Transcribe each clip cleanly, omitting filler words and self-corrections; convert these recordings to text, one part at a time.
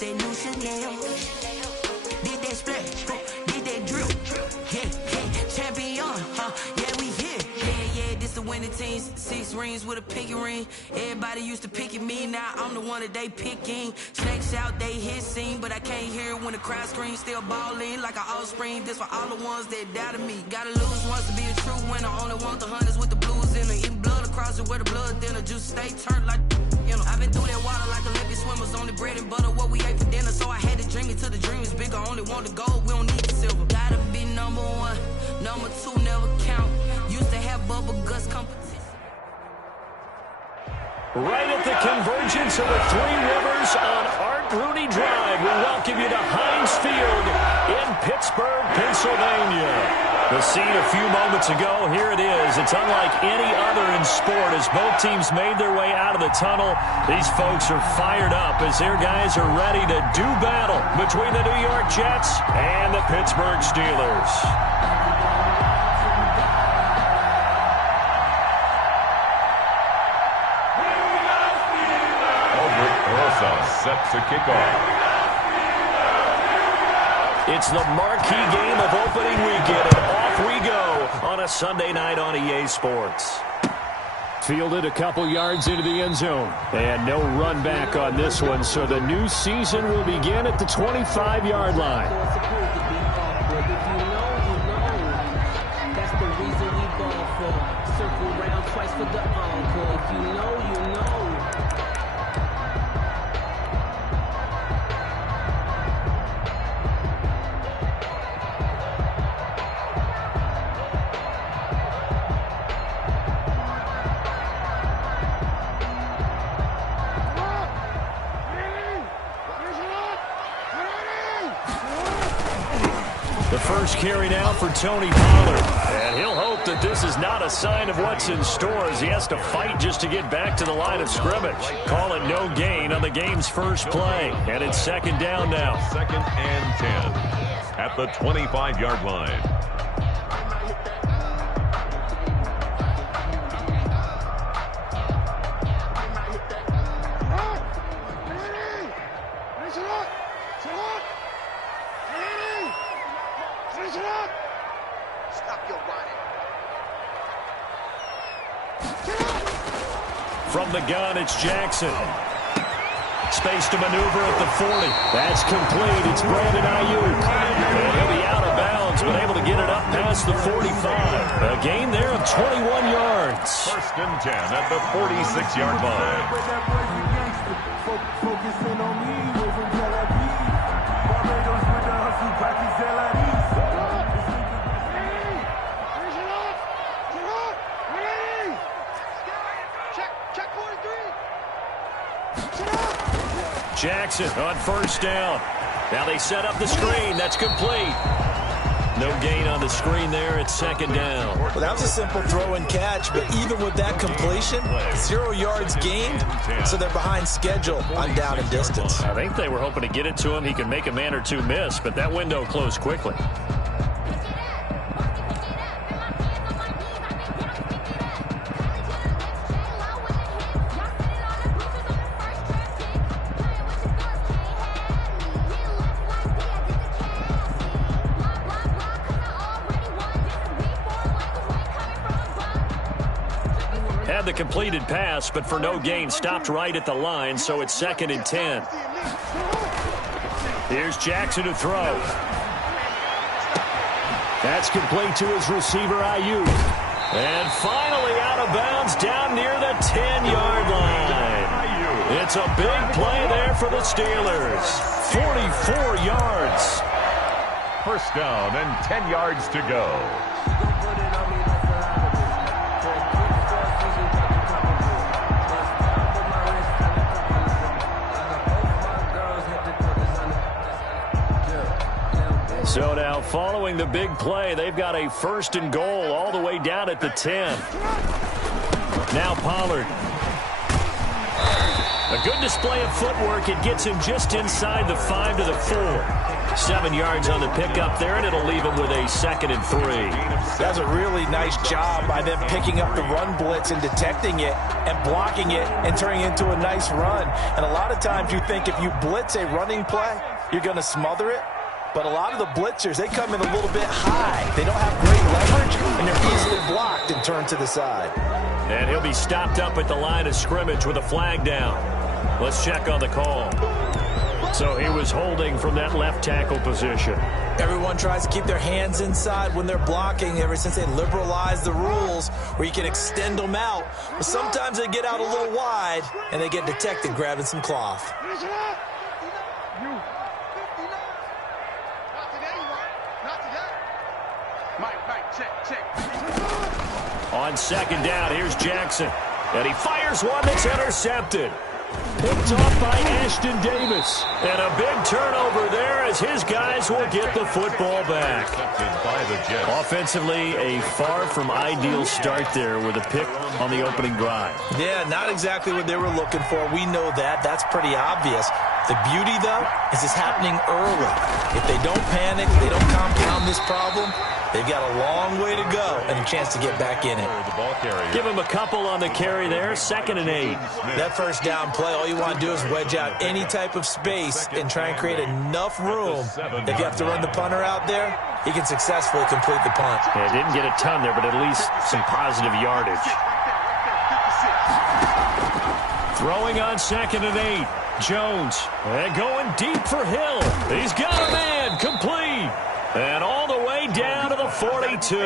that new Chanel. Did that split, did that drip. Yeah, champion, yeah, we here. Yeah, this the winning team. 6 rings with a pinky ring. Everybody used to pick at me, now I'm the one that they picking. Snakes out, they hit scene, but I can't hear it when the crowd screams. Still balling like an offspring. This for all the ones that doubted me. Gotta lose once to be a true winner. Only want the hunters with the blues in it. Eating blood across it where the blood thinner. Juice stay turned like, you know. I've been through that water like Olympic swimmers. Only bread and butter, what we ate for dinner. So I had to dream it till the dream is bigger. Only want the gold, we don't need the silver. Gotta be number 1, number 2 never count. Used to have bubble guts competition. Right at the convergence of the Three Rivers on Art Rooney Drive, we welcome you to Heinz Field in Pittsburgh, Pennsylvania. The scene a few moments ago, here it is. It's unlike any other in sport as both teams made their way out of the tunnel. These folks are fired up as their guys are ready to do battle between the New York Jets and the Pittsburgh Steelers. Set to kick off. It's the marquee game of opening weekend, and off we go on a Sunday night on EA Sports. Fielded a couple yards into the end zone, and no run back on this one, so the new season will begin at the 25-yard line. That's the reason we ball for. Circle round twice for the encore. If you know, you know. First carry now for Tony Pollard. And he'll hope that this is not a sign of what's in store as he has to fight just to get back to the line of scrimmage. Call it no gain on the game's first play. And it's second down now. 2nd and 10 at the 25-yard line. From the gun, it's Jackson. Space to maneuver at the 40. That's complete. It's Brandon Ayuk. And he'll be out of bounds, but able to get it up past the 45. A gain there of 21 yards. 1st and 10 at the 46-yard line. Jackson on first down. Now they set up the screen. That's complete. No gain on the screen there. It's second down. Well, that was a simple throw and catch, but even with that completion, 0 yards gained, so they're behind schedule on down and distance. I think they were hoping to get it to him. He could make a man or two miss, but that window closed quickly. Had the completed pass, but for no gain, stopped right at the line, so it's 2nd and 10. Here's Jackson to throw. That's complete to his receiver, Ayuk. And finally out of bounds down near the 10-yard line. It's a big play there for the Steelers. 44 yards. 1st down and 10 yards to go. So now, following the big play, they've got a 1st and goal all the way down at the 10. Now Pollard. A A good display of footwork. It gets him just inside the 5 to the 4. 7 yards on the pickup there, and it'll leave him with a 2nd and 3. That's a really nice job by them picking up the run blitz and detecting it and blocking it and turning it into a nice run. And a lot of times you think if you blitz a running play, you're going to smother it. But a lot of the blitzers, they come in a little bit high. They don't have great leverage, and they're easily blocked and turned to the side. And he'll be stopped up at the line of scrimmage with a flag down. Let's check on the call. So he was holding from that left tackle position. Everyone tries to keep their hands inside when they're blocking ever since they liberalized the rules where you can extend them out. But sometimes they get out a little wide, and they get detected grabbing some cloth. On 2nd down, here's Jackson. And he fires one that's intercepted. Picked off by Ashton Davis. And a big turnover there as his guys will get the football back. Offensively, a far from ideal start there with a pick on the opening drive. Yeah, not exactly what they were looking for. We know that. That's pretty obvious. The beauty, though, is it's happening early. If they don't panic, they don't compound this problem, they've got a long way to go and a chance to get back in it. Give him a couple on the carry there, 2nd and 8. That first down play, all you want to do is wedge out any type of space and try and create enough room. If you have to run the punter out there, he can successfully complete the punt. Yeah, didn't get a ton there, but at least some positive yardage. Throwing on 2nd and 8. Jones, and going deep for Hill. He's got a man, complete. And all the way down to the 42.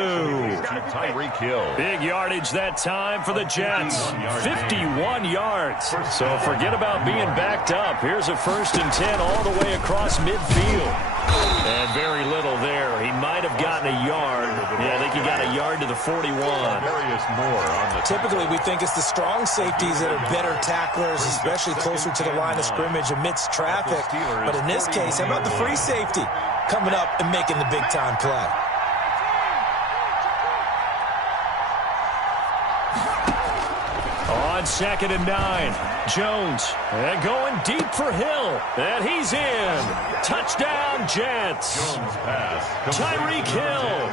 Tyreek Hill. Big yardage that time for the Jets. 51 yards. So forget about being backed up. Here's a 1st and 10 all the way across midfield. And very little there. He might have gotten a yard. Yeah, I think he got a yard to the 41. Typically, we think it's the strong safeties that are better tacklers, especially closer to the line of scrimmage amidst traffic. But in this case, how about the free safety coming up and making the big-time play? On 2nd and 9, Jones, and going deep for Hill, and he's in. Touchdown, Jets. Tyreek Hill,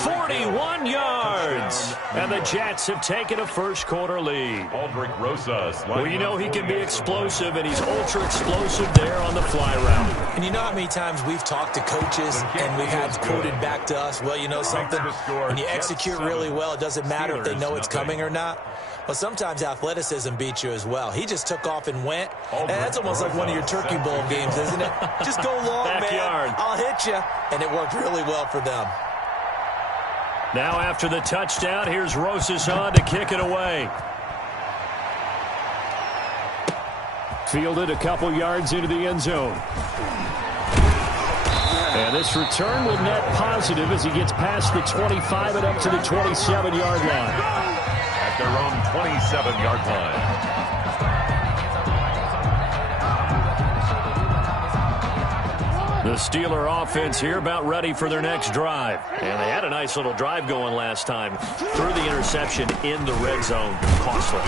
41 yards. And the Jets have taken a first-quarter lead. Well, you know he can be explosive, and he's ultra-explosive there on the fly route. And you know how many times we've talked to coaches and we've had quoted back to us, well, you know something? When you execute really well, it doesn't matter if they know it's coming or not. Well, sometimes athleticism beats you as well. He just took off and went. And that's almost like one of your Turkey Bowl games, isn't it? Just go long, man. I'll hit you. And it worked really well for them. Now after the touchdown, here's Rosas on to kick it away. Fielded a couple yards into the end zone. And this return will net positive as he gets past the 25 and up to the 27-yard line. At their own 27-yard line. The Steeler offense here about ready for their next drive. And they had a nice little drive going last time. Threw the interception in the red zone. Costly.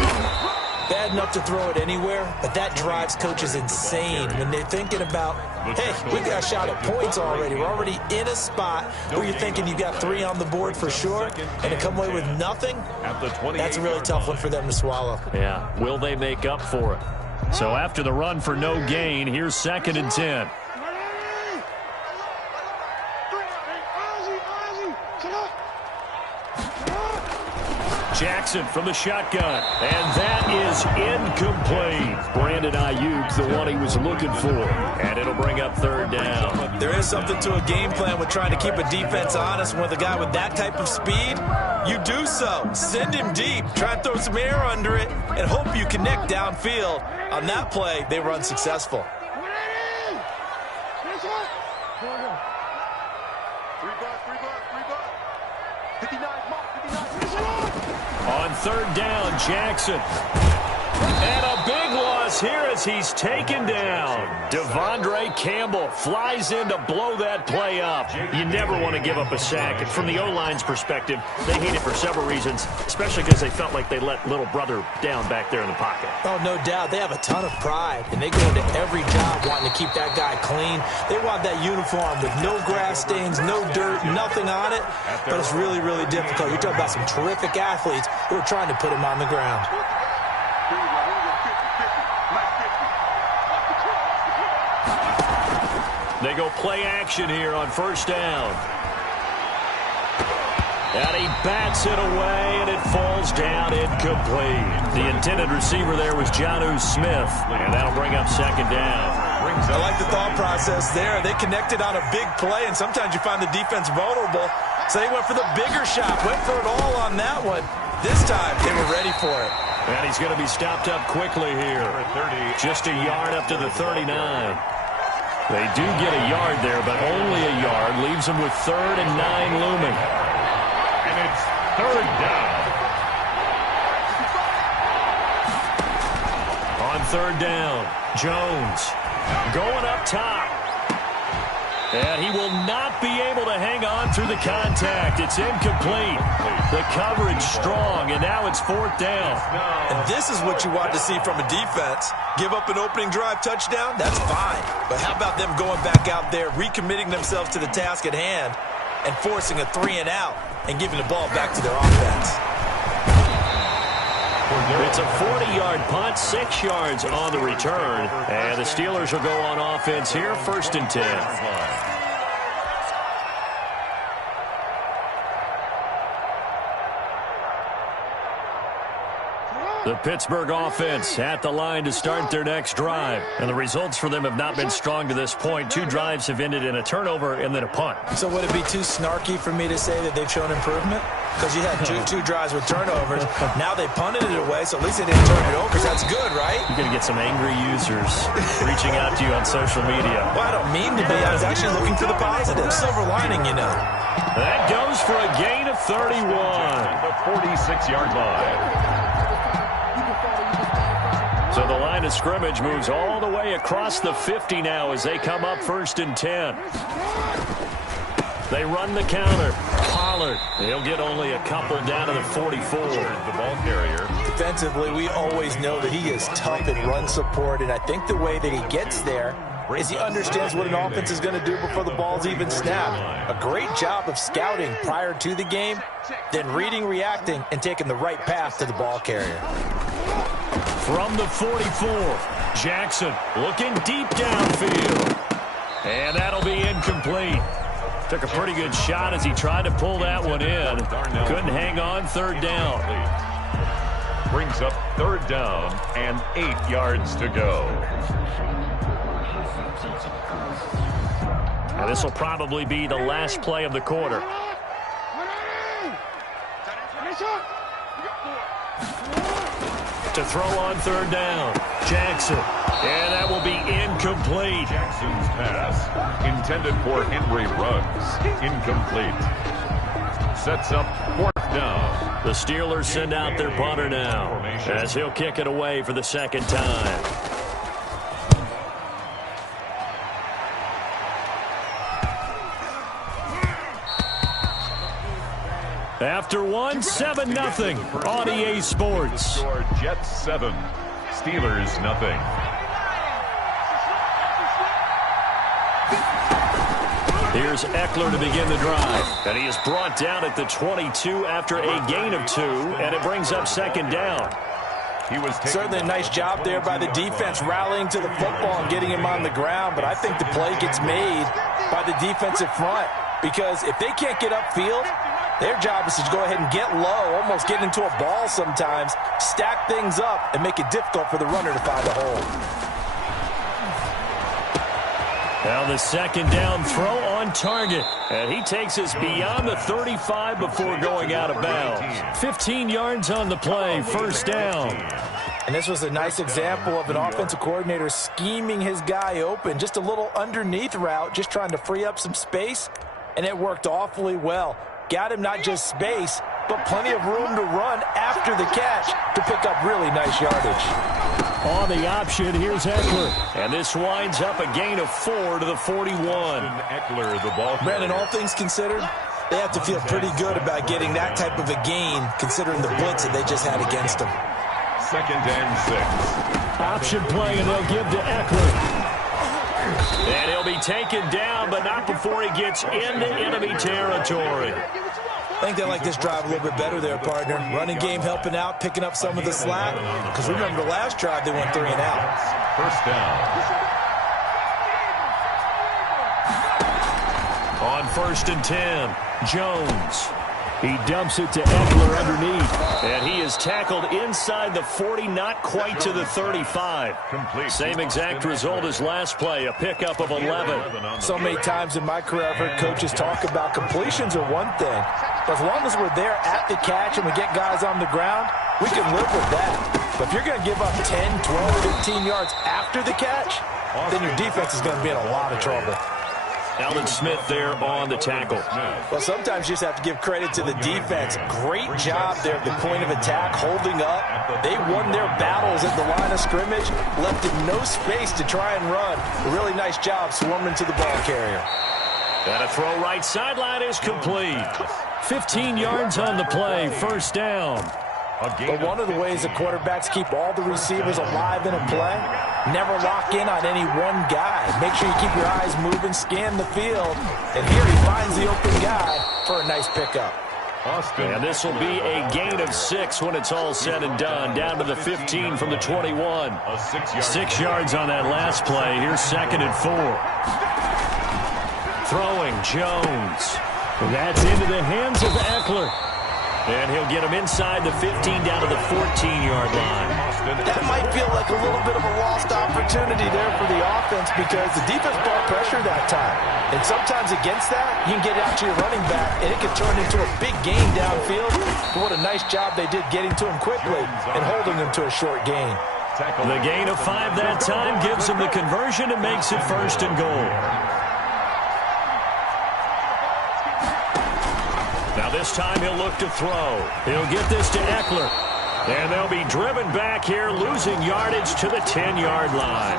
Bad enough to throw it anywhere, but that drives coaches insane when they're thinking about, hey, we've got a shot at points already. We're already in a spot where you're thinking you've got 3 on the board for sure, and to come away with nothing, that's a really tough one for them to swallow. Yeah, will they make up for it? So after the run for no gain, here's 2nd and 10. Jackson from the shotgun, and that is incomplete. Brandon Ayuk, the one he was looking for, and it'll bring up 3rd down. There is something to a game plan with trying to keep a defense honest. With a guy with that type of speed, you do so. Send him deep, try and throw some air under it, and hope you connect downfield. On that play, they were unsuccessful. On 3rd down, Jackson. And a big loss loss here as he's taken down. Devondre Campbell flies in to blow that play up. You never want to give up a sack. And from the O-line's perspective, they hate it for several reasons, especially because they felt like they let little brother down back there in the pocket. Oh, no doubt. They have a ton of pride, and they go into every job wanting to keep that guy clean. They want that uniform with no grass stains, no dirt, nothing on it. But it's really, really difficult. You're talking about some terrific athletes who are trying to put him on the ground. They go play action here on first down. And he bats it away, and it falls down incomplete. The intended receiver there was Jonnu Smith, and that'll bring up second down. I like the thought process there. They connected on a big play, and sometimes you find the defense vulnerable. So they went for the bigger shot, went for it all on that one. This time, they were ready for it. And he's going to be stopped up quickly here. Just a yard up to the 39. They do get a yard there, but only a yard. Leaves them with 3rd and 9 looming. And it's 3rd down. On 3rd down, Jones going up top. And he will not be able to hang on through the contact. It's incomplete. The coverage strong, and now it's 4th down. And this is what you want to see from a defense. Give up an opening drive touchdown, that's fine. But how about them going back out there, recommitting themselves to the task at hand, and forcing a 3-and-out, and giving the ball back to their offense. It's a 40-yard punt, 6 yards on the return. And the Steelers will go on offense here, 1st and 10. The Pittsburgh offense at the line to start their next drive. And the results for them have not been strong to this point. 2 drives have ended in a turnover and then a punt. So would it be too snarky for me to say that they've shown improvement? Because you had two drives with turnovers. Now they punted it away, so at least they didn't turn it over. So that's good, right? You're going to get some angry users reaching out to you on social media. Well, I don't mean to be. I was actually looking for the positive. Silver lining, you know. That goes for a gain of 31. The 46-yard line. So the line of scrimmage moves all the way across the 50 now as they come up 1st and 10. They run the counter. Pollard, he'll get only a couple down to the 44. The ball carrier. Defensively, we always know that he is tough in run support, and I think the way that he gets there is he understands what an offense is going to do before the ball's even snapped. A great job of scouting prior to the game, then reading, reacting, and taking the right path to the ball carrier. From the 44, Jackson looking deep downfield. And that'll be incomplete. Took a pretty good shot as he tried to pull that one in. Couldn't hang on, 3rd down. Brings up 3rd down and 8 yards to go. Now this will probably be the last play of the quarter. To throw on 3rd down, Jackson. And that will be incomplete. Jackson's pass, intended for Henry Ruggs, incomplete. Sets up 4th down. The Steelers send out their punter now as he'll kick it away for the 2nd time. After one, 7-0 on EA Sports. Score Jets 7, Steelers nothing. Here's Eckler to begin the drive. And he is brought down at the 22 after a gain of 2, and it brings up 2nd down. He was certainly a nice job there by the defense rallying to the football and getting him on the ground, but I think the play gets made by the defensive front because if they can't get upfield, their job is to go ahead and get low, almost get into a ball sometimes, stack things up, and make it difficult for the runner to find a hole. Now the 2nd down throw on target. And he takes us beyond the 35 before going out of bounds. 15 yards on the play, 1st down. And this was a nice example of an offensive coordinator scheming his guy open. Just a little underneath route, just trying to free up some space. And it worked awfully well. Got him not just space, but plenty of room to run after the catch to pick up really nice yardage. On the option, here's Eckler. And this winds up a gain of 4 to the 41. Eckler, the ball. Brandon, all things considered, they have to feel pretty good about getting that type of a gain, considering the blitz that they just had against them. 2nd and 6. Option play, and they'll give to Eckler. And he'll be taken down, but not before he gets into enemy territory. I think they like this drive a little bit better there, partner. Running game helping out, picking up some of the slack. Because remember, the last drive, they went 3 and out. 1st down. On 1st and 10, Jones. He dumps it to Eckler underneath. And he is tackled inside the 40, not quite to the 35. Same exact result as last play, a pickup of 11. So many times in my career, I've heard coaches talk about completions are one thing. But as long as we're there at the catch and we get guys on the ground, we can live with that. But if you're going to give up 10, 12, 15 yards after the catch, then your defense is going to be in a lot of trouble. Alden Smith there on the tackle. Well, sometimes you just have to give credit to the defense. Great job there at the point of attack, holding up. They won their battles at the line of scrimmage, left in no space to try and run. A really nice job swarming to the ball carrier. And a throw right sideline is complete. 15 yards on the play, 1st down. But one of the ways the quarterbacks keep all the receivers alive in a play, never lock in on any one guy. Make sure you keep your eyes moving, scan the field. And here he finds the open guy for a nice pickup. And this will be a gain of 6 when it's all said and done. Down to the 15 from the 21. 6 yards on that last play. Here's 2nd and 4. Throwing, Jones. That's into the hands of Eckler. And he'll get him inside the 15 down to the 14-yard line. That might feel like a little bit of a lost opportunity there for the offense because the defense brought pressure that time. And sometimes against that, you can get out to your running back, and it can turn into a big gain downfield. But what a nice job they did getting to him quickly and holding him to a short gain. The gain of 5 that time gives him the conversion and makes it 1st and goal. Now this time he'll look to throw. He'll get this to Eckler. And they'll be driven back here, losing yardage to the 10-yard line.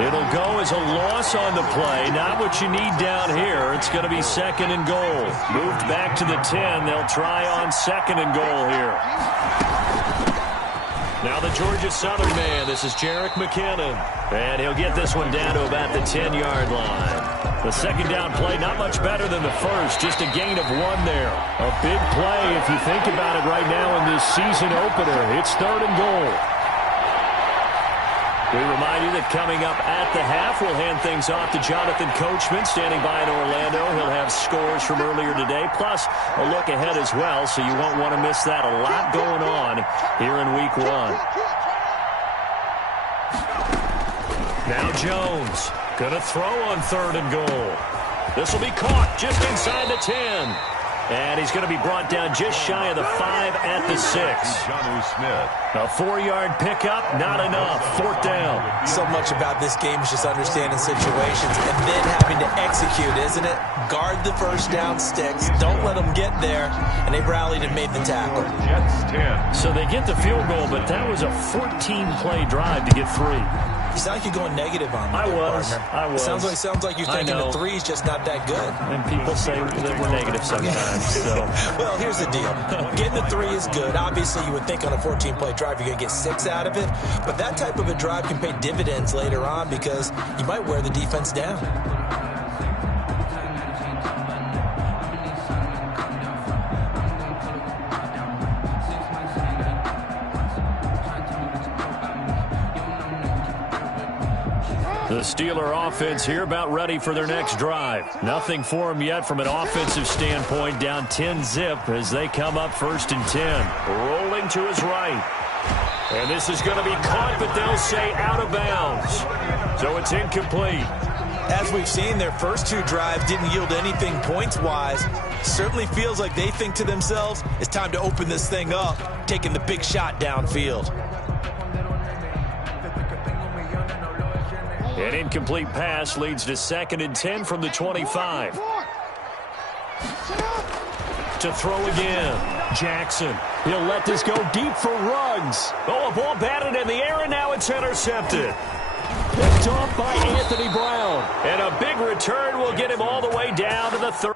It'll go as a loss on the play. Not what you need down here. It's going to be 2nd and goal. Moved back to the 10. They'll try on 2nd and goal here. Now the Georgia Southern man. This is Jerick McKinnon. And he'll get this one down to about the 10-yard line. The 2nd down play, not much better than the 1st. Just a gain of 1 there. A big play if you think about it right now in this season opener. It's 3rd and goal. We remind you that coming up at the half, we'll hand things off to Jonathan Coachman, standing by in Orlando. He'll have scores from earlier today, plus a look ahead as well, so you won't want to miss that. A lot going on here in Week 1. Now Jones. Going to throw on 3rd and goal. This will be caught just inside the 10. And he's going to be brought down just shy of the 5 at the 6. A 4-yard pickup, not enough. 4th down. So much about this game is just understanding situations and then having to execute, isn't it? Guard the 1st down sticks. Don't let them get there. And they've rallied and made the tackle. So they get the field goal, but that was a 14-play drive to get 3. You sound like you're going negative on me. I was. Sounds like you're thinking the 3's just not that good. And people say that we're negative sometimes. So. Well, here's the deal. Getting the 3 is good. Obviously, you would think on a 14-play drive you're going to get 6 out of it. But that type of a drive can pay dividends later on because you might wear the defense down. The Steeler offense here about ready for their next drive. Nothing for them yet from an offensive standpoint. Down 10-zip as they come up 1st and 10. Rolling to his right. And this is going to be caught, but they'll say out of bounds. So it's incomplete. As we've seen, their first 2 drives didn't yield anything points-wise. Certainly feels like they think to themselves, it's time to open this thing up, taking the big shot downfield. An incomplete pass leads to 2nd and 10 from the 25. To throw again. Jackson, he'll let this go deep for Ruggs. Oh, a ball batted in the air, and now it's intercepted. Picked off by Anthony Brown. And a big return will get him all the way down to the 30.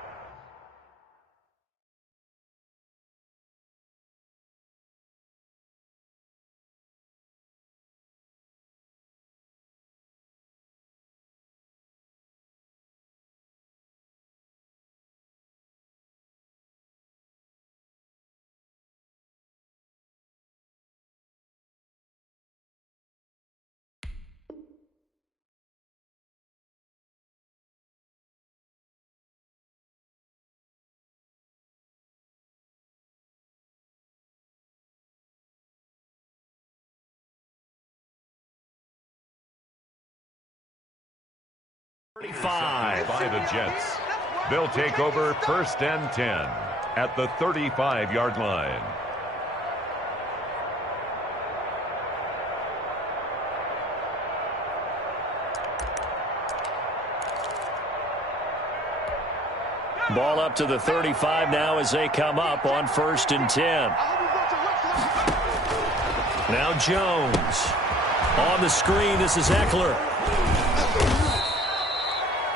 By the Jets. They'll take over 1st and 10 at the 35-yard line. Ball up to the 35 now as they come up on 1st and 10. Now Jones. On the screen, this is Eckler.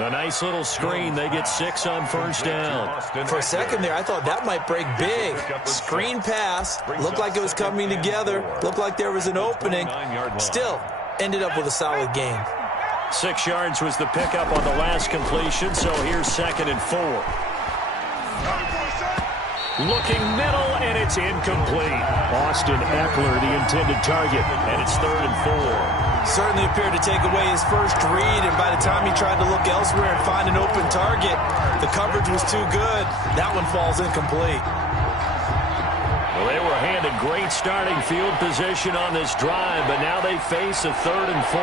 A nice little screen. They get 6 on 1st down. For a second there, I thought that might break big. Screen pass. Looked like it was coming together. Looked like there was an opening. Still, ended up with a solid gain. 6 yards was the pickup on the last completion, so here's 2nd and 4. Looking middle, and it's incomplete. Austin Eckler, the intended target, and it's 3rd and 4. Certainly appeared to take away his first read, and by the time he tried to look elsewhere and find an open target, the coverage was too good. That one falls incomplete. Well, they were handed great starting field position on this drive, but now they face a 3rd and 4.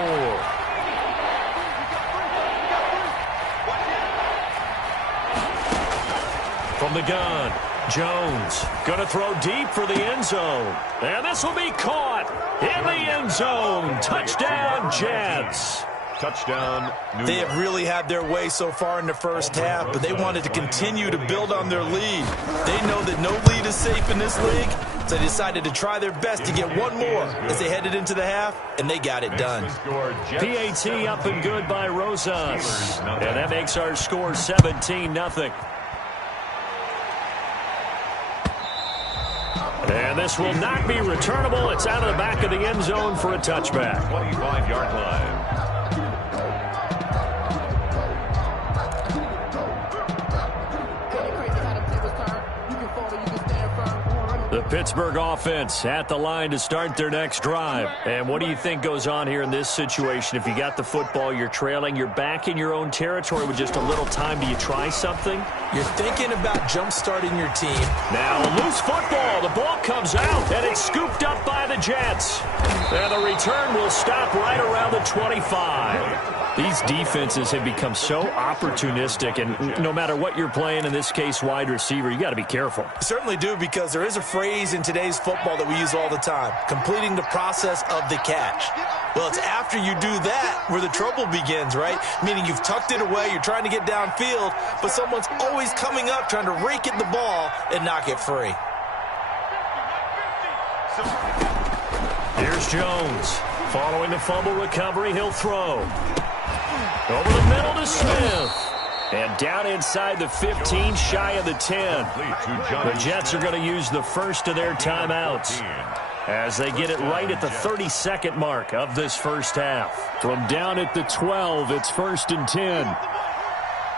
From the gun, Jones going to throw deep for the end zone. And this will be caught in the end zone. Touchdown, Jets. Touchdown, New They York. have really had their way so far in the first half, but they wanted to continue to build on their lead. They know that no lead is safe in this league, so they decided to try their best to get one more as they headed into the half, and they got it done. PAT up and good by Rosas. And that makes our score 17-0. And this will not be returnable. It's out of the back of the end zone for a touchback. 25-yard line. The Pittsburgh offense at the line to start their next drive. And what do you think goes on here in this situation? If you got the football, you're trailing, you're back in your own territory with just a little time. Do you try something? You're thinking about jump-starting your team. Now, loose football. The ball comes out, and it's scooped up by the Jets. And the return will stop right around the 25. These defenses have become so opportunistic, and no matter what you're playing, in this case wide receiver, you got to be careful. Certainly do, because there is a phrase in today's football that we use all the time, completing the process of the catch. Well, it's after you do that where the trouble begins, right? Meaning you've tucked it away, you're trying to get downfield, but someone's always coming up trying to rake at the ball and knock it free. Here's Jones. Following the fumble recovery, he'll throw. Over the middle to Smith. And down inside the 15, shy of the 10. The Jets are going to use the first of their timeouts as they get it right at the 32nd mark of this first half. From down at the 12, it's 1st and 10.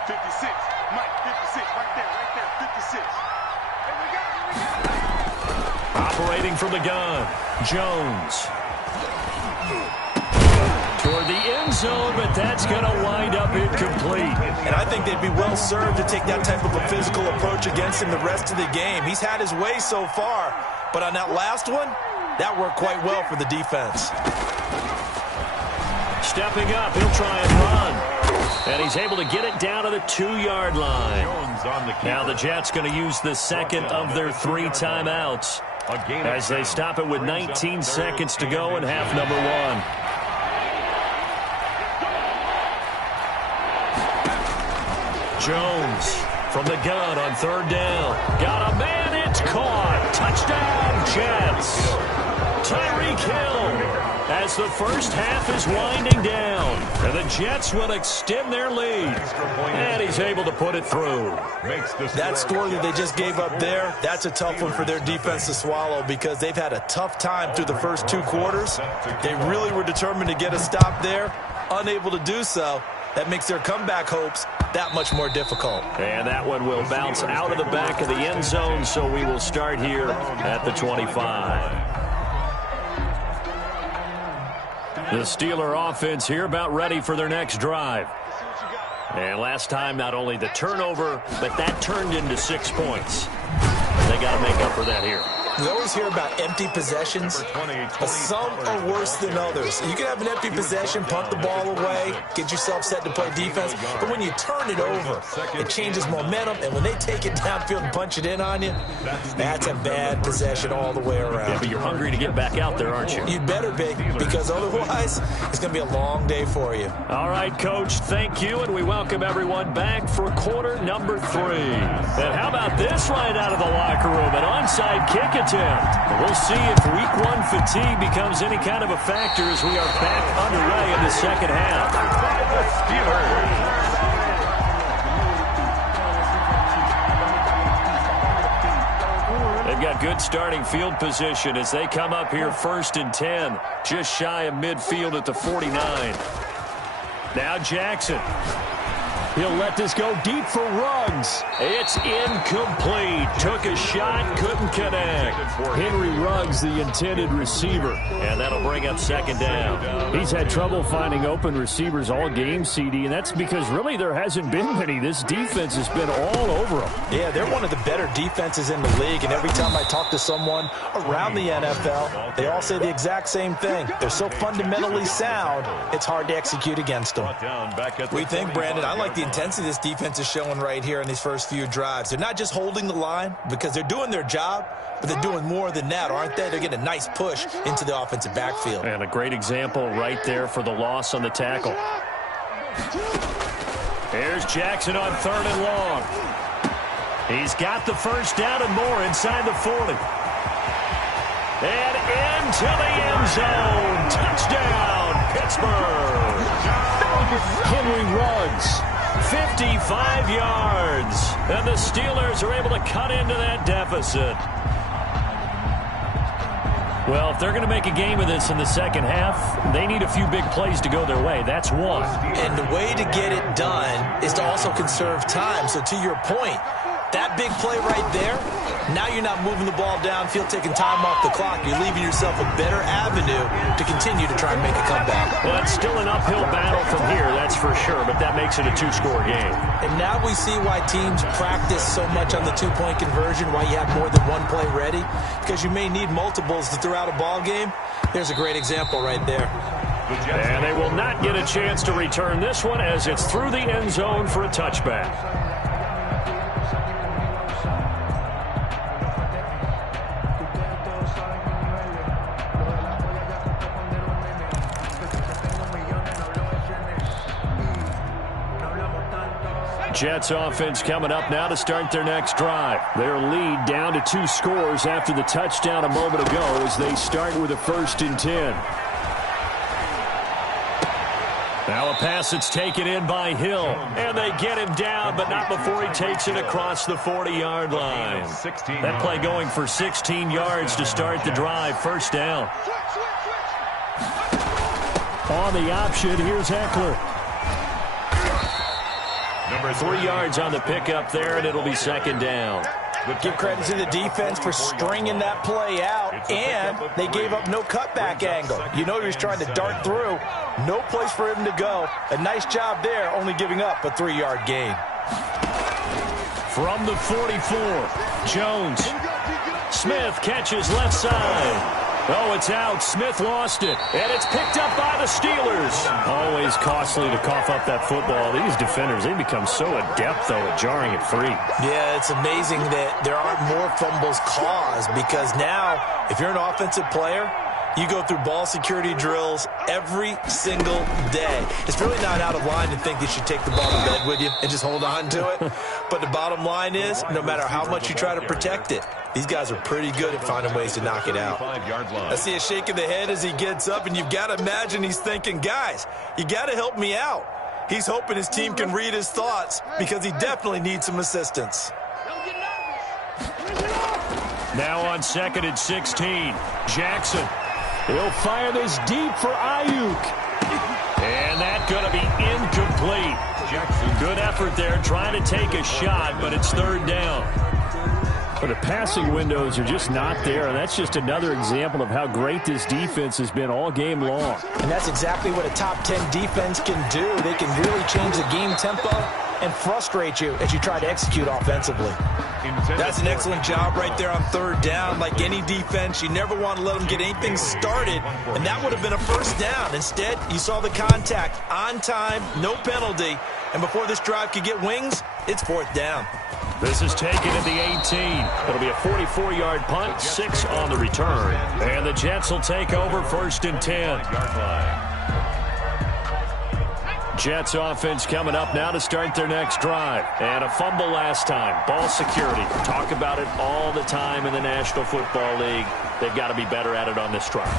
56. Mike, 56. Right there. 56. Operating from the gun, Jones. Toward the end zone, but that's going to wind up incomplete. And I think they'd be well served to take that type of a physical approach against him the rest of the game. He's had his way so far, but on that last one, that worked quite well for the defense. Stepping up, he'll try and run. And he's able to get it down to the 2-yard line. Now the Jets going to use the second of their 3 timeouts as they stop it with 19 seconds to go in half number 1. Jones from the gun on 3rd down. Got a man, it's caught. Touchdown, Jets. Tyreek Hill as the first half is winding down. And the Jets will extend their lead. And he's able to put it through. That score that they just gave up there, that's a tough one for their defense to swallow because they've had a tough time through the first 2 quarters. They really were determined to get a stop there, unable to do so. That makes their comeback hopes that much more difficult. And that one will bounce out of the back of the end zone, so we will start here at the 25. The Steeler offense here about ready for their next drive. And last time, not only the turnover, but that turned into 6 points. They got to make up for that here. We always hear about empty possessions, but some are worse than others. You can have an empty possession, punt the ball away, get yourself set to play defense, but when you turn it over, it changes momentum, and when they take it downfield and punch it in on you, that's a bad possession all the way around. Yeah, but you're hungry to get back out there, aren't you? You'd better be, because otherwise, it's going to be a long day for you. All right, Coach, thank you, and we welcome everyone back for quarter number 3. And how about this right out of the locker room, an onside kick attempt. We'll see if week 1 fatigue becomes any kind of a factor as we are back underway in the second half. They've got good starting field position as they come up here 1st and 10, just shy of midfield at the 49. Now Jackson. He'll let this go deep for Ruggs. It's incomplete. Took a shot, couldn't connect. Henry Ruggs, the intended receiver. And that'll bring up 2nd down. He's had trouble finding open receivers all game, CD, and that's because really there hasn't been many. This defense has been all over them. Yeah, they're one of the better defenses in the league, and every time I talk to someone around the NFL, they all say the exact same thing. They're so fundamentally sound, it's hard to execute against them. We think, Brandon, I like the intensity this defense is showing right here in these first few drives. They're not just holding the line because they're doing their job, but they're doing more than that, aren't they? They're getting a nice push into the offensive backfield. And a great example right there for the loss on the tackle. Here's Jackson on 3rd and long. He's got the first down and more inside the 40. And into the end zone. Touchdown, Pittsburgh. Henry Ruggs. 55 yards. And the Steelers are able to cut into that deficit. Well, if they're going to make a game of this in the second half, they need a few big plays to go their way. That's one. And the way to get it done is to also conserve time. So to your point, that big play right there, now you're not moving the ball downfield, taking time off the clock. You're leaving yourself a better avenue to continue to try and make a comeback. Well, it's still an uphill battle from here, that's for sure, but that makes it a 2-score game. And now we see why teams practice so much on the 2-point conversion, why you have more than one play ready, because you may need multiples to throw out a ball game. There's a great example right there. And they will not get a chance to return this one as it's through the end zone for a touchback. Jets offense coming up now to start their next drive. Their lead down to 2 scores after the touchdown a moment ago as they start with a 1st and 10. Now a pass that's taken in by Hill. And they get him down, but not before he takes it across the 40-yard line. That play going for 16 yards to start the drive. 1st down. On the option, here's Eckler. 3 yards on the pickup there, and it'll be 2nd down. Give credit to the defense for stringing that play out, and they gave up no cutback angle. You know he was trying to dart through. No place for him to go. A nice job there, only giving up a 3-yard gain. From the 44, Jones. Smith catches left side. Oh, it's out. Smith lost it. And it's picked up by the Steelers. Always costly to cough up that football. These defenders, they become so adept, though, at jarring it free. Yeah, it's amazing that there aren't more fumbles caused because now, if you're an offensive player, You go through ball security drills every single day. It's really not out of line to think that you take the ball to bed with you and just hold on to it. But the bottom line is, no matter how much you try to protect it, these guys are pretty good at finding ways to knock it out. I see a shake of the head as he gets up, and you've got to imagine he's thinking, guys, you got to help me out. He's hoping his team can read his thoughts because he definitely needs some assistance. Now on 2nd and 16, Jackson. He'll fire this deep for Ayuk. And that's going to be incomplete. Good effort there trying to take a shot, but it's 3rd down. But the passing windows are just not there, and that's just another example of how great this defense has been all game long. And that's exactly what a top 10 defense can do. They can really change the game tempo and frustrate you as you try to execute offensively. That's an excellent job right there on 3rd down. Like any defense, you never want to let them get anything started, and that would have been a 1st down. Instead, you saw the contact on time, no penalty, and before this drive could get wings, it's 4th down. This is taken at the 18. It'll be a 44-yard punt, 6 on the return. And the Jets will take over 1st and 10. Jets offense coming up now to start their next drive. And a fumble last time. Ball security. Talk about it all the time in the National Football League. They've got to be better at it on this drive.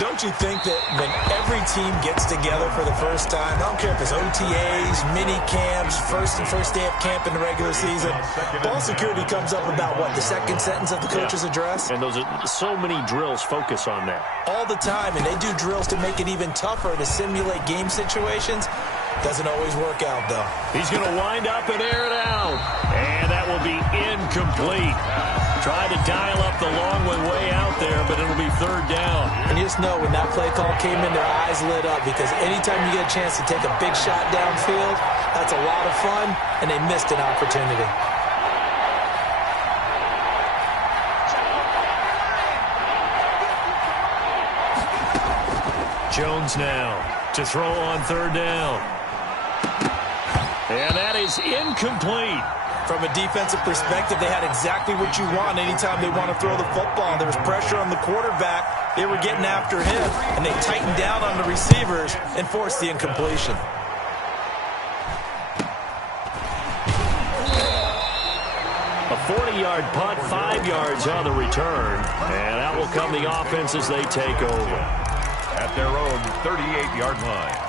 Don't you think that when every team gets together for the first time, I don't care if it's OTAs, mini camps, first day of camp in the regular season, ball security comes up about, what, the 2nd sentence of the coach's address? And those are so many drills focus on that. All the time, and they do drills to make it even tougher to simulate game situations. Doesn't always work out, though. He's going to wind up and air it out. And that will be incomplete. Tried to dial up the long one way out there, but it'll be 3rd down. And you just know when that play call came in, their eyes lit up, because anytime you get a chance to take a big shot downfield, that's a lot of fun, and they missed an opportunity. Jones now to throw on 3rd down. And that is incomplete. From a defensive perspective, they had exactly what you want anytime they want to throw the football. There was pressure on the quarterback. They were getting after him, and they tightened down on the receivers and forced the incompletion. A 40-yard punt, 5 yards on the return. And out will come the offense as they take over. At their own 38-yard line.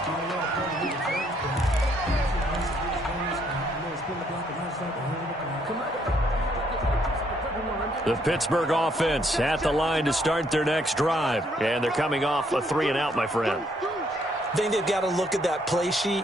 The Pittsburgh offense at the line to start their next drive. And they're coming off a 3-and-out, my friend. I think they've got to look at that play sheet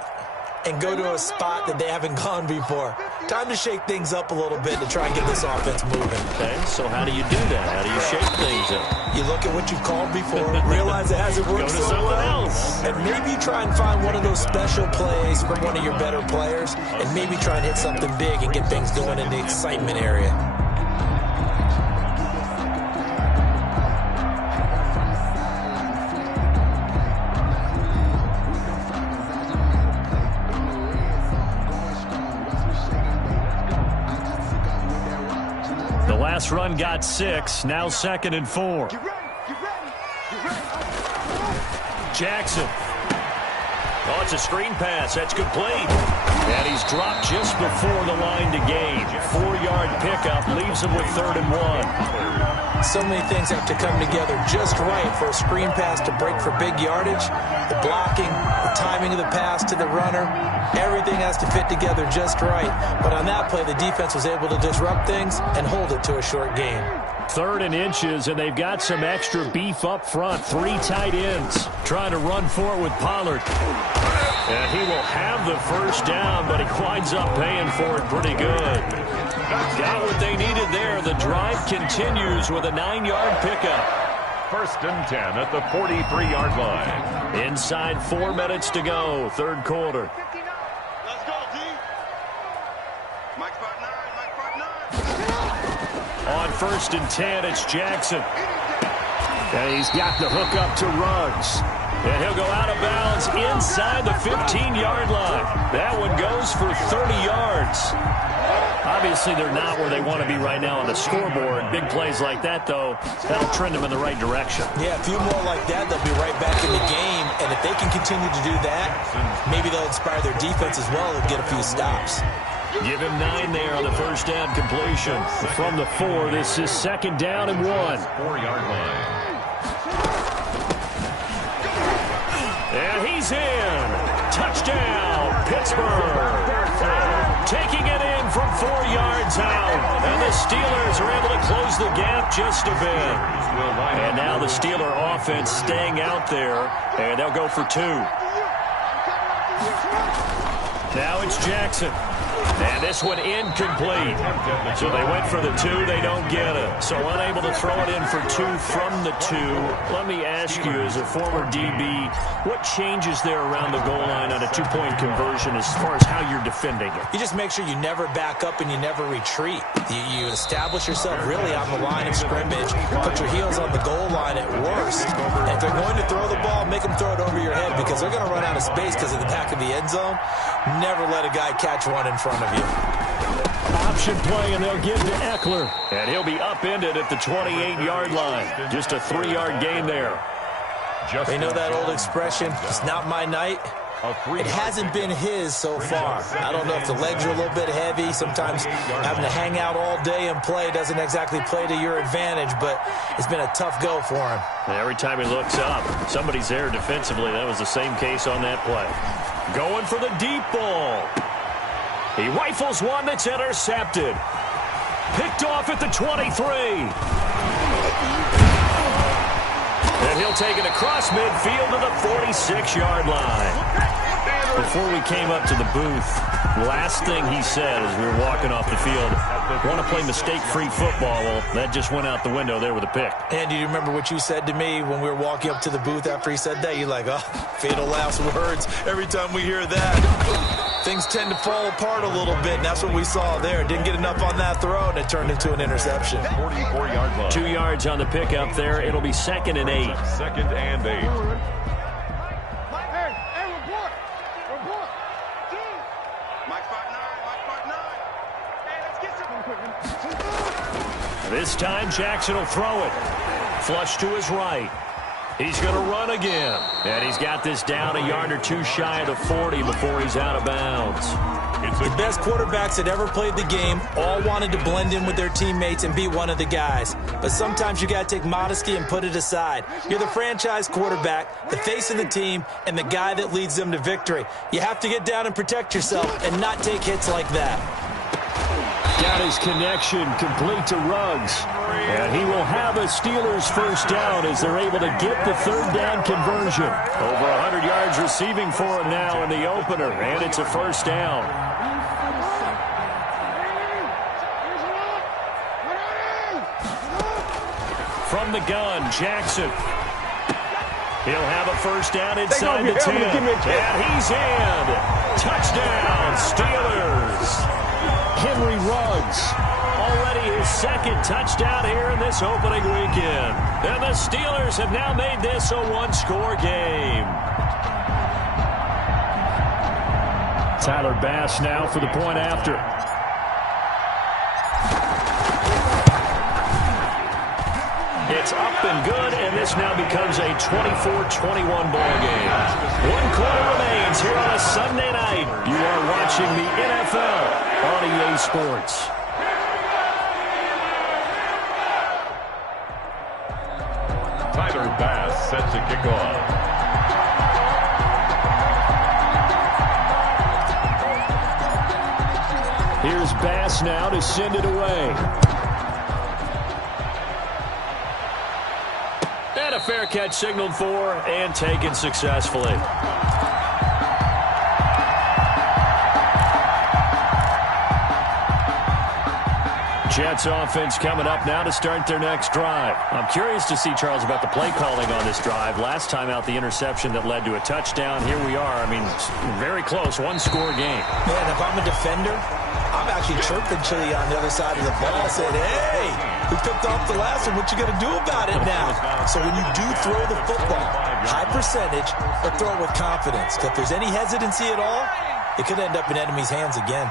and go to a spot that they haven't gone before. Time to shake things up a little bit to try and get this offense moving. Okay, so how do you do that? How do you shake things up? You look at what you've called before, realize it hasn't worked so well, and maybe try and find one of those special plays from one of your better players, and maybe try and hit something big and get things going in the excitement area. Last run got 6. Now 2nd and 4. Jackson. Oh, it's a screen pass. That's complete. And he's dropped just before the line to gain. 4-yard pickup leaves him with 3rd and 1. So many things have to come together just right for a screen pass to break for big yardage. The blocking, the timing of the pass to the runner, everything has to fit together just right. But on that play, the defense was able to disrupt things and hold it to a short gain. 3rd and inches, and they've got some extra beef up front. 3 tight ends trying to run for it with Pollard. And he will have the 1st down, but he winds up paying for it pretty good. Got what they needed there. The drive continues with a 9-yard pickup. 1st and 10 at the 43-yard line. Inside 4 minutes to go, 3rd quarter. Let's go, D. Mike 5'9", Mike 5'9". On 1st and 10, it's Jackson. And he's got the hook up to Ruggs. And he'll go out of bounds inside the 15-yard line. That one goes for 30 yards. Obviously, they're not where they want to be right now on the scoreboard. Big plays like that, though, that'll trend them in the right direction. Yeah, a few more like that, they'll be right back in the game. And if they can continue to do that, maybe they'll inspire their defense as well and get a few stops. Give him 9 there on the first down completion. From the 4, this is 2nd down and 1. 4-yard line. And he's in. Touchdown, Pittsburgh. Taking it in from 4 yards out. And the Steelers are able to close the gap just a bit. And now the Steeler offense staying out there. And they'll go for 2. Now it's Jackson. And this one incomplete. So they went for the 2. They don't get it. So unable to throw it in for 2 from the 2. Let me ask you, as a former DB, what changes there around the goal line on a 2-point conversion as far as how you're defending it? You just make sure you never back up and you never retreat. You establish yourself really on the line of scrimmage. Put your heels on the goal line at worst. And if they're going to throw the ball, make them throw it over your head because they're going to run out of space because of the back of the end zone. Never let a guy catch one in front of you. Option play, and they'll give to Eckler. And he'll be upended at the 28-yard line. Just a 3-yard gain there. They know that old expression, it's not my night. It hasn't been his so far. I don't know if the legs are a little bit heavy. Sometimes having to hang out all day and play doesn't exactly play to your advantage, but it's been a tough go for him. And every time he looks up, somebody's there defensively. That was the same case on that play. Going for the deep ball. He rifles one that's intercepted. Picked off at the 23. And he'll take it across midfield to the 46-yard line. Before we came up to the booth, last thing he said as we were walking off the field, want to play mistake-free football. Well, that just went out the window there with a pick. And do you remember what you said to me when we were walking up to the booth after he said that? You're like, oh, fatal last words. Every time we hear that, things tend to fall apart a little bit, and that's what we saw there. Didn't get enough on that throw, and it turned into an interception. 44-yard line. 2 yards on the pickup there. It'll be 2nd and 8. 2nd and 8. This time, Jackson will throw it. Flush to his right. He's going to run again. And he's got this down a yard or 2 shy of the 40 before he's out of bounds. The best quarterbacks that ever played the game all wanted to blend in with their teammates and be one of the guys. But sometimes you got to take modesty and put it aside. You're the franchise quarterback, the face of the team, and the guy that leads them to victory. You have to get down and protect yourself and not take hits like that. Got his connection complete to Ruggs. And he will have a Steelers first down as they're able to get the 3rd down conversion. Over 100 yards receiving for him now in the opener, and it's a first down. From the gun, Jackson. He'll have a first down inside the 10. And he's in. Touchdown, Steelers. Henry Ruggs, already his 2nd touchdown here in this opening weekend. And the Steelers have now made this a 1-score game. Tyler Bass now for the point after. It's up and good, and this now becomes a 24-21 ball game. 1 quarter remains here on a Sunday night. You are watching the NFL on EA Sports. Tyler Bass set to kick off. Here's Bass now to send it away. And a fair catch signaled for and taken successfully. Jets offense coming up now to start their next drive. I'm curious to see, Charles, about the play calling on this drive. Last time out, the interception that led to a touchdown. Here we are. I mean, very close, 1-score game. Man, if I'm a defender, I'm actually chirping Chili on the other side of the ball, saying, hey, we picked off the last one. What you going to do about it now? So when you do throw the football, high percentage, but throw it with confidence. If there's any hesitancy at all, it could end up in enemy's hands again.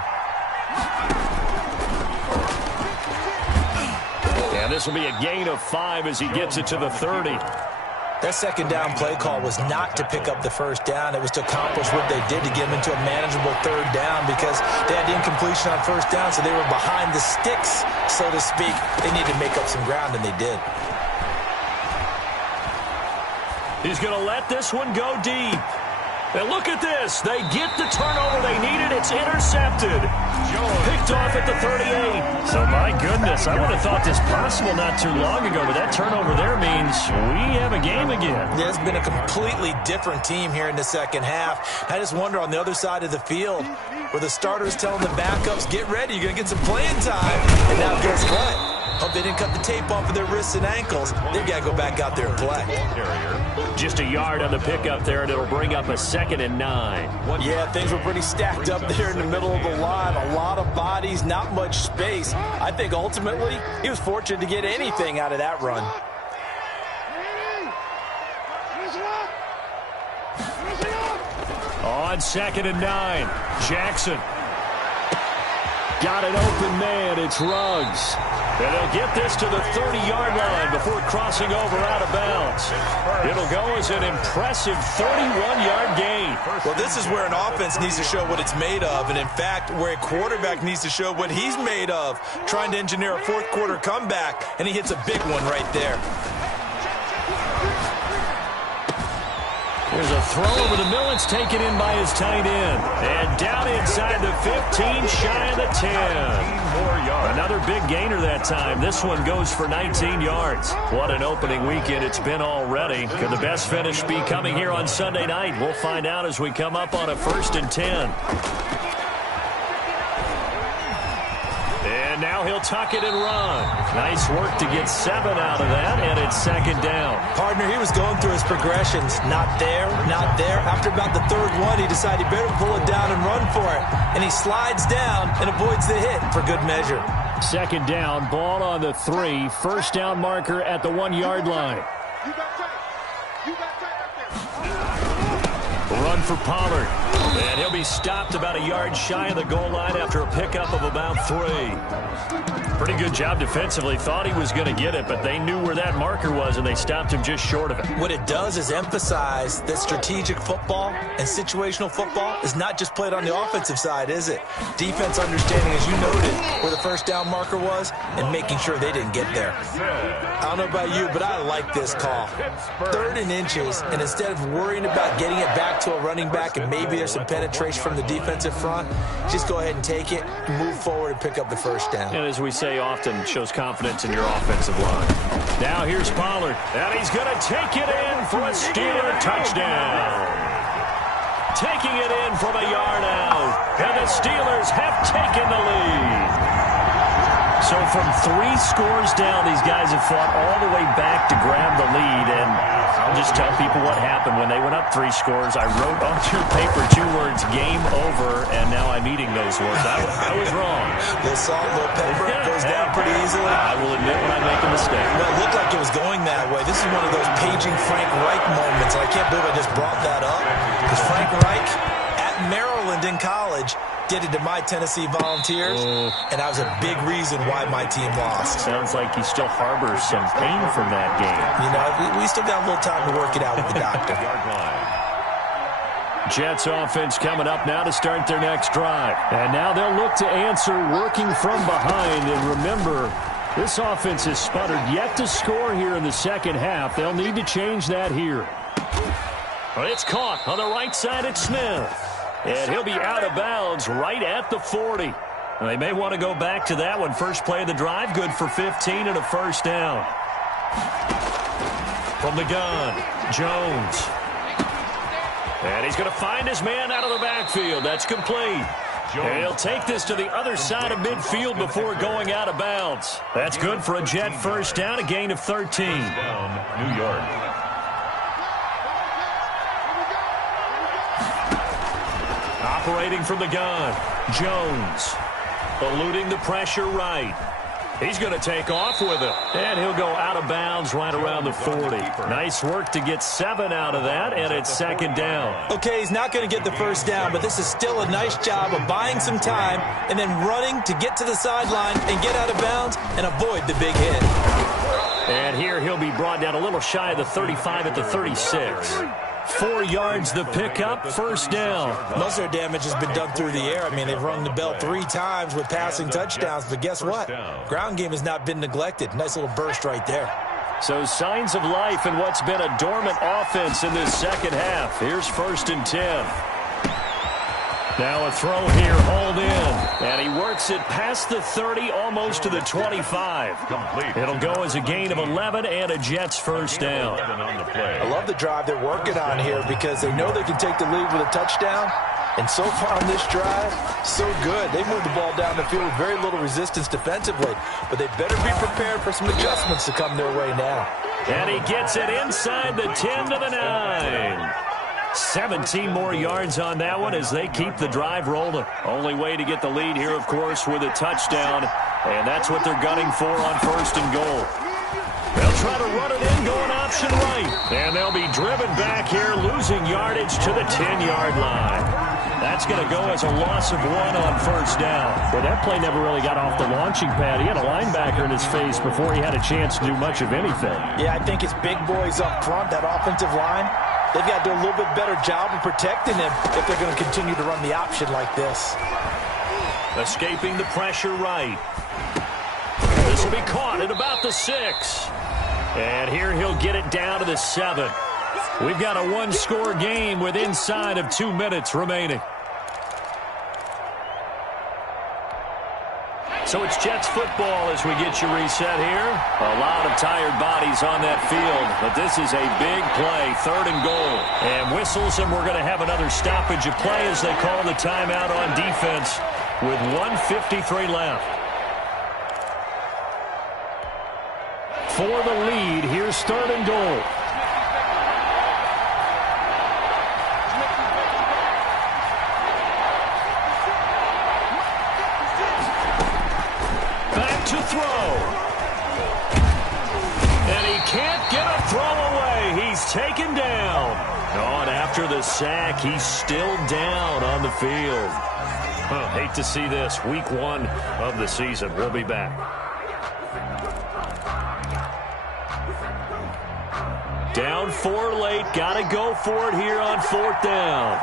And this will be a gain of 5 as he gets it to the 30. That second down play call was not to pick up the first down. It was to accomplish what they did to get them into a manageable third down because they had incompletion on first down, so they were behind the sticks, so to speak. They needed to make up some ground, and they did. He's going to let this one go deep. And look at this. They get the turnover they needed. It's intercepted. Picked off at the 38. So, my goodness, I would have thought this possible not too long ago, but that turnover there means we have a game again. There's been a completely different team here in the second half. I just wonder on the other side of the field where the starters telling the backups, get ready, you're going to get some playing time. And now guess what? Hope they didn't cut the tape off of their wrists and ankles. They've got to go back out there and play. Just a yard on the pickup there, and it'll bring up a 2nd and 9. Yeah, things were pretty stacked up there in the middle of the line. A lot of bodies, not much space. I think ultimately he was fortunate to get anything out of that run. On 2nd and 9, Jackson. Got an open man. It's Ruggs. And they'll get this to the 30-yard line before crossing over out of bounds. It'll go as an impressive 31-yard gain. Well, this is where an offense needs to show what it's made of. And, in fact, where a quarterback needs to show what he's made of, trying to engineer a fourth-quarter comeback, and he hits a big one right there. There's a throw over the middle. It's taken in by his tight end. And down inside the 15, shy of the 10. Another big gainer that time. This one goes for 19 yards. What an opening weekend it's been already. Could the best finish be coming here on Sunday night? We'll find out as we come up on a 1st and 10. And now he'll tuck it and run. Nice work to get 7 out of that, and it's 2nd down. Partner, he was going through his progressions. Not there, not there. After about the 3rd one, he decided he better pull it down and run for it. And he slides down and avoids the hit for good measure. 2nd down, ball on the 3. 1st down marker at the 1-yard line. Run for Pollard. And he'll be stopped about a yard shy of the goal line after a pickup of about 3. Pretty good job defensively. Thought he was going to get it, but they knew where that marker was, and they stopped him just short of it. What it does is emphasize that strategic football and situational football is not just played on the offensive side, is it? Defense understanding, as you noted, where the 1st down marker was and making sure they didn't get there. I don't know about you, but I like this call. 3rd and inches, and instead of worrying about getting it back to a running back and maybe there's some penetration from the defensive front, just go ahead and take it, move forward, and pick up the 1st down. And as we say often, shows confidence in your offensive line. Now here's Pollard, and he's going to take it in for a Steeler touchdown. Taking it in from a yard out, and the Steelers have taken the lead. So from 3 scores down, these guys have fought all the way back to grab the lead, and I'll just tell people what happened when they went up 3 scores. I wrote on your paper 2 words, game over, and now I'm eating those words. I was wrong. A little salt, a little pepper, it goes down pretty easily. I will admit when I make a mistake. Well, it looked like it was going that way. This is one of those paging Frank Reich moments, and I can't believe I just brought that up, because Frank Reich at Maryland in college did it to my Tennessee Volunteers, and that was a big reason why my team lost. Sounds like he still harbors some pain from that game. You know, we still got a little time to work it out with the doctor. Jets offense coming up now to start their next drive. And now they'll look to answer working from behind. And remember, this offense has sputtered yet to score here in the second half. They'll need to change that here. But it's caught on the right side at Smith. And he'll be out of bounds right at the 40. They may want to go back to that one. First play of the drive, good for 15 and a 1st down. From the gun, Jones. And he's going to find his man out of the backfield. That's complete. And he'll take this to the other side of midfield before going out of bounds. That's good for a Jet 1st down, a gain of 13. Down, New York. Operating from the gun, Jones. Eluding the pressure right. He's going to take off with it. And he'll go out of bounds right around the 40. Nice work to get 7 out of that, and it's second down. Okay, he's not going to get the first down, but this is still a nice job of buying some time and then running to get to the sideline and get out of bounds and avoid the big hit. And here he'll be brought down a little shy of the 35 at the 36. 4 yards the pickup, first down. Most of their damage has been done through the air. I mean, they've rung the bell 3 times with passing touchdowns, but guess what? Ground game has not been neglected. Nice little burst right there. So signs of life in what's been a dormant offense in this second half. Here's 1st and 10. Now a throw here, hauled in. And he works it past the 30, almost to the 25. It'll go as a gain of 11 and a Jets first down. I love the drive they're working on here because they know they can take the lead with a touchdown. And so far on this drive, so good. They moved the ball down the field with very little resistance defensively. But they better be prepared for some adjustments to come their way now. And he gets it inside the 10 to the 9. 17 more yards on that one as they keep the drive rolling. Only way to get the lead here, of course, with a touchdown. And that's what they're gunning for on 1st and goal. They'll try to run it in, going option right. And they'll be driven back here, losing yardage to the 10-yard line. That's going to go as a loss of 1 on 1st down. But that play never really got off the launching pad. He had a linebacker in his face before he had a chance to do much of anything. Yeah, I think it's big boys up front, that offensive line. They've got to do a little bit better job of protecting him if they're going to continue to run the option like this. Escaping the pressure right. This will be caught at about the 6. And here he'll get it down to the 7. We've got a 1-score game with inside of 2 minutes remaining. So it's Jets football as we get you reset here. A lot of tired bodies on that field, but this is a big play, 3rd and goal. And whistles, and we're going to have another stoppage of play as they call the timeout on defense with 1:53 left. For the lead, here's 3rd and goal. To throw. And he can't get a throw away. He's taken down. Oh, and after the sack, he's still down on the field. Hate to see this. Week 1 of the season. We'll be back. Down 4 late. Got to go for it here on 4th down.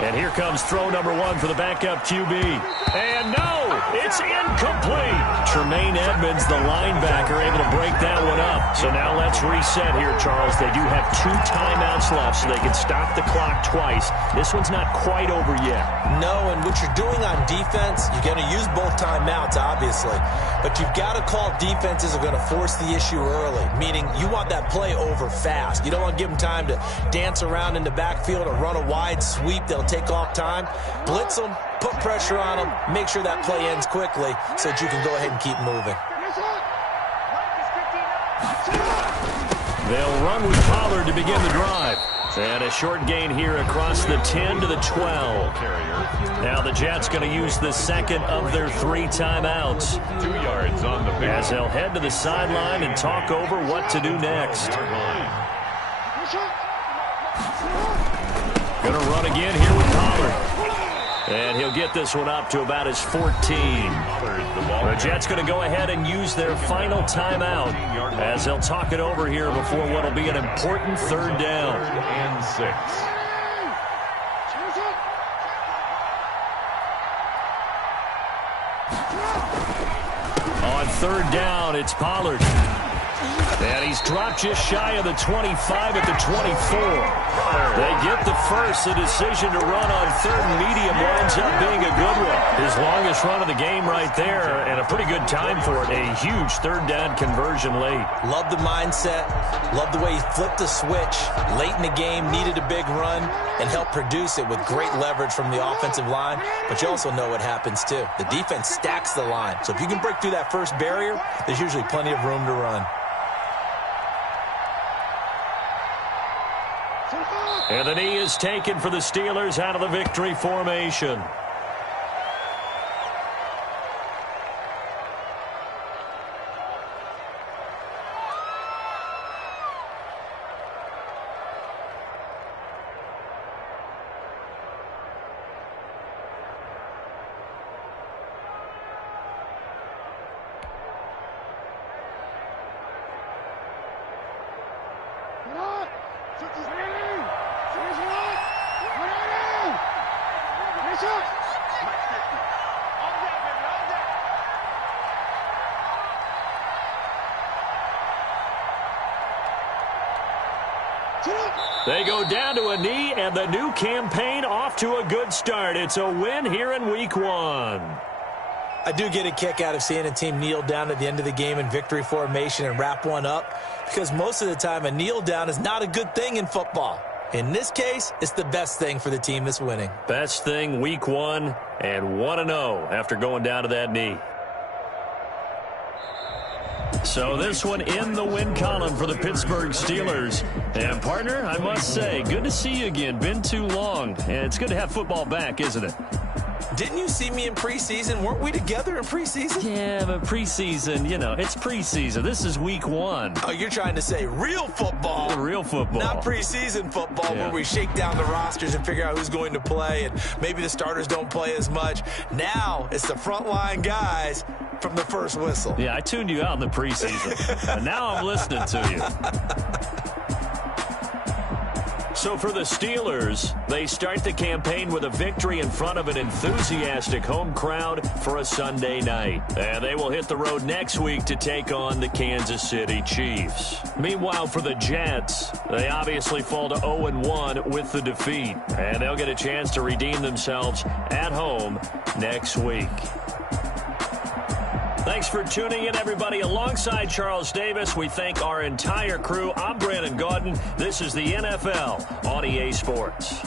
And here comes throw number 1 for the backup QB. And no, it's incomplete. Tremaine Edmonds, the linebacker, able to break that one up. So now let's reset here, Charles. They do have 2 timeouts left, so they can stop the clock twice. This one's not quite over yet. No, and what you're doing on defense, you're going to use both timeouts, obviously. But you've got to call defenses are going to force the issue early, meaning you want that play over fast. You don't want to give them time to dance around in the backfield or run a wide sweep. They'll take off time. Blitz them, put pressure on them, make sure that play ends quickly so that you can go ahead and keep moving. They'll run with Pollard to begin the drive. And a short gain here across the 10 to the 12. Now the Jets going to use the second of their 3 timeouts. 2 yards on the pick. As they'll head to the sideline and talk over what to do next. Going to run again here with Pollard. And he'll get this one up to about his 14. The Jets going to go ahead and use their final timeout as they'll talk it over here before what will be an important 3rd down. 3rd and 6. On 3rd down, it's Pollard. And he's dropped just shy of the 25 at the 24. They get the first. The decision to run on 3rd and medium winds up being a good one. His longest run of the game right there, and a pretty good time for it. A huge 3rd down conversion late. Love the mindset. Love the way he flipped the switch. Late in the game, needed a big run, and helped produce it with great leverage from the offensive line. But you also know what happens, too. The defense stacks the line. So if you can break through that first barrier, there's usually plenty of room to run. And the knee is taken for the Steelers out of the victory formation. They go down to a knee, and the new campaign off to a good start. It's a win here in Week 1. I do get a kick out of seeing a team kneel down at the end of the game in victory formation and wrap one up, because most of the time a kneel down is not a good thing in football. In this case, it's the best thing for the team that's winning. Best thing Week 1 and 1-0 after going down to that knee. So this one in the win column for the Pittsburgh Steelers. And, partner, I must say, good to see you again. Been too long. And it's good to have football back, isn't it? Didn't you see me in preseason? Weren't we together in preseason? Yeah, but preseason, you know, it's preseason. This is Week 1. Oh, you're trying to say real football. Real football. Not preseason football, where we shake down the rosters and figure out who's going to play, and maybe the starters don't play as much. Now it's the frontline guys from the first whistle. Yeah, I tuned you out in the preseason. And now I'm listening to you. So for the Steelers, they start the campaign with a victory in front of an enthusiastic home crowd for a Sunday night. And they will hit the road next week to take on the Kansas City Chiefs. Meanwhile, for the Jets, they obviously fall to 0-1 with the defeat. And they'll get a chance to redeem themselves at home next week. Thanks for tuning in, everybody. Alongside Charles Davis, we thank our entire crew. I'm Brandon Gaudin. This is the NFL on EA Sports.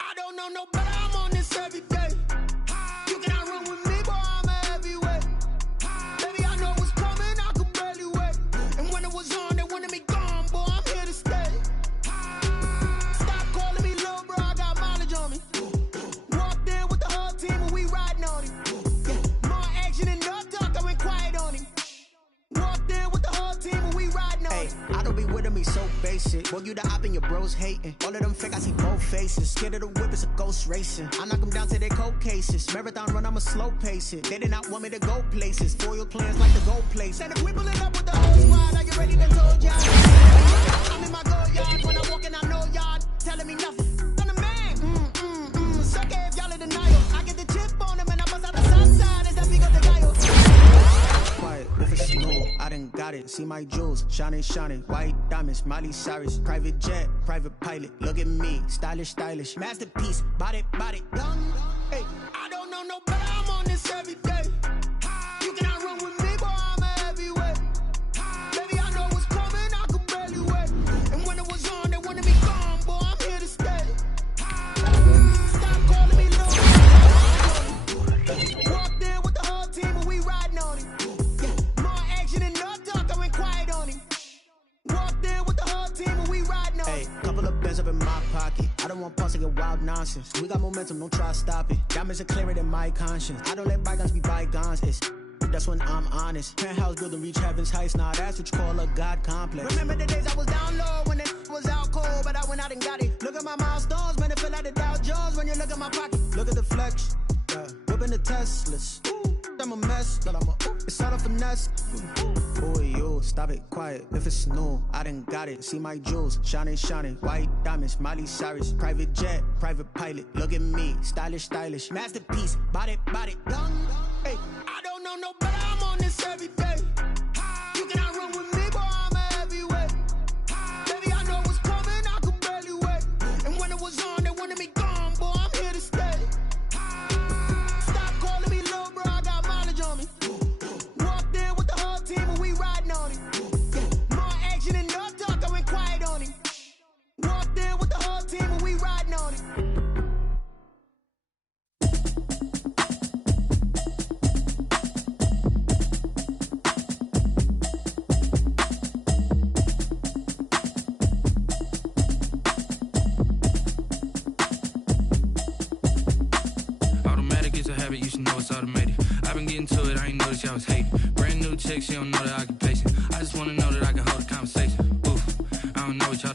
I don't know no better, I'm on this every day. You cannot run with me, boy, I'm a heavyweight. Baby, I know what's coming, I could barely wait. And when it was on, they wanted me gone, boy, I'm here to stay. Stop calling me little bro, I got mileage on me. Walked in with the whole team and we riding on him. More action and no talk, I went quiet on him. Walked in with the whole team and we riding on him. I don't be with him, he's so basic. Boy, you the op and your bros hating. All of them fake, I see both faces. Scared of the whip, it's a ghost racing. I knock them down to their cold cases. Marathon run, I'ma slow pace it. They did not want me to go places. Foil plans like the gold place. And if we pulling up with the whole squad, I get ready to told y'all. I'm in my go yard, when I walk in, I know y'all telling me nothing. I'm the man, suck it if y'all in denial. I get the chip on them and I bust out the south side as that big up the guile. Quiet, if it's snow, I done got it. See my jewels, shining, shining. White diamonds, Miley Cyrus. Private jet, private pilot. Look at me, stylish, stylish. Masterpiece, body, young. Hey, I don't know no better, I'm on this every day. You cannot run with me, boy, I'm a heavyweight. Baby, I know what's coming, I could barely wait. And when it was on, they wanted me gone, boy, I'm here to stay. Stop calling me little. Walked in with the whole team and we riding on him. More action and no talk, I went quiet on him. Walked in with the whole team and we riding on him. Couple of bands up in my pocket. I don't want pulse to get wild nonsense. We got momentum, don't try to stop it. Diamonds are clearer than my conscience. I don't let bygones be bygones. That's when I'm honest. Penthouse building, reach heaven's heights. Now that's what you call a God complex. Remember the days I was down low when it was out cold, but I went out and got it. Look at my milestones, man, it feel like the Dow Jones when you look at my pocket. Look at the flex. Whipping the Teslas. I'm a mess, but it's all a finesse. Boy, yo, stop it, quiet. If it's snow, I done got it. See my jewels, shining, shining. White diamonds, Miley Cyrus. Private jet, private pilot. Look at me, stylish, stylish. Masterpiece, body, young. Hey, I don't know no better, I'm on this every day. You cannot run with me, boy, I'm a heavyweight. Baby, I know what's coming, I could barely wait. And when it was on, they wanted me gone, boy, I'm here to stay. Stop calling me little bro, I got mileage on me. Walked in with the whole team and we riding on him. More action and no talk, I went quiet. I've been getting to it, I ain't noticed y'all was hating. Brand new chick, she don't know that I can pace it. I just wanna know that I can hold a conversation. Oof, I don't know what y'all